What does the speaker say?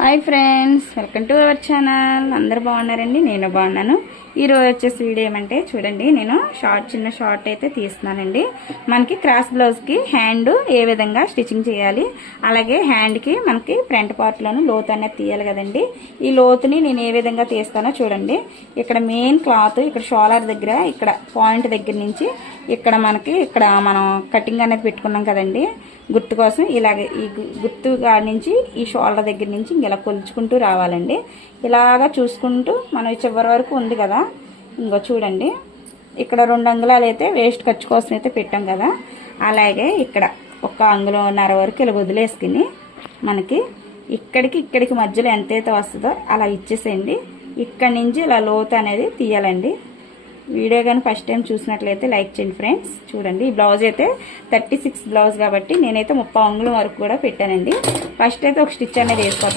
Hi friends, welcome to our channel. అందరు బాగున్నారండి, నేను బాగున్నాను. ఈరోజు వచ్చేసి వీడియో ఏమంటే చూడండి, నేను చిన్న షార్ట్ అయితే తీస్తున్నానండి. మనకి క్రాస్ బ్లౌజ్కి హ్యాండ్ ఏ విధంగా స్టిచ్చింగ్ చేయాలి, అలాగే హ్యాండ్కి మనకి ఫ్రంట్ పార్ట్లోను లోతు అనేది తీయాలి కదండి. ఈ లోతుని నేను ఏ విధంగా తీస్తానో చూడండి. ఇక్కడ మెయిన్ క్లాత్ ఇక్కడ షోలర్ దగ్గర ఇక్కడ పాయింట్ దగ్గర నుంచి ఇక్కడ మనం కటింగ్ అనేది పెట్టుకున్నాం కదండి గుర్తు కోసం. ఇలాగే ఈ గుర్తు నుంచి ఈ షోల్డర్ దగ్గర నుంచి ఇలా కొలుచుకుంటూ రావాలండి. ఇలాగా చూసుకుంటూ మనం చివరి వరకు ఉంది కదా, ఇంకో చూడండి ఇక్కడ 2 అంగుళాలు అయితే వేస్ట్ ఖర్చు కోసం అయితే పెట్టాం కదా, అలాగే ఇక్కడ 1 అంగుళంన్నర వరకు ఇలా వదిలేసుకుని మనకి ఇక్కడికి మధ్యలో ఎంతైతే వస్తుందో అలా ఇచ్చేసేయండి. ఇక్కడి నుంచి ఇలా లోతు అనేది తీయాలండి. వీడియో కానీ ఫస్ట్ టైం చూసినట్లయితే లైక్ చేయండి ఫ్రెండ్స్. చూడండి, ఈ బ్లౌజ్ అయితే 36 బ్లౌజ్ కాబట్టి నేనైతే 30 అంగుళం వరకు కూడా పెట్టానండి. ఫస్ట్ అయితే ఒక స్టిచ్ అనేది వేసుకోవాలి.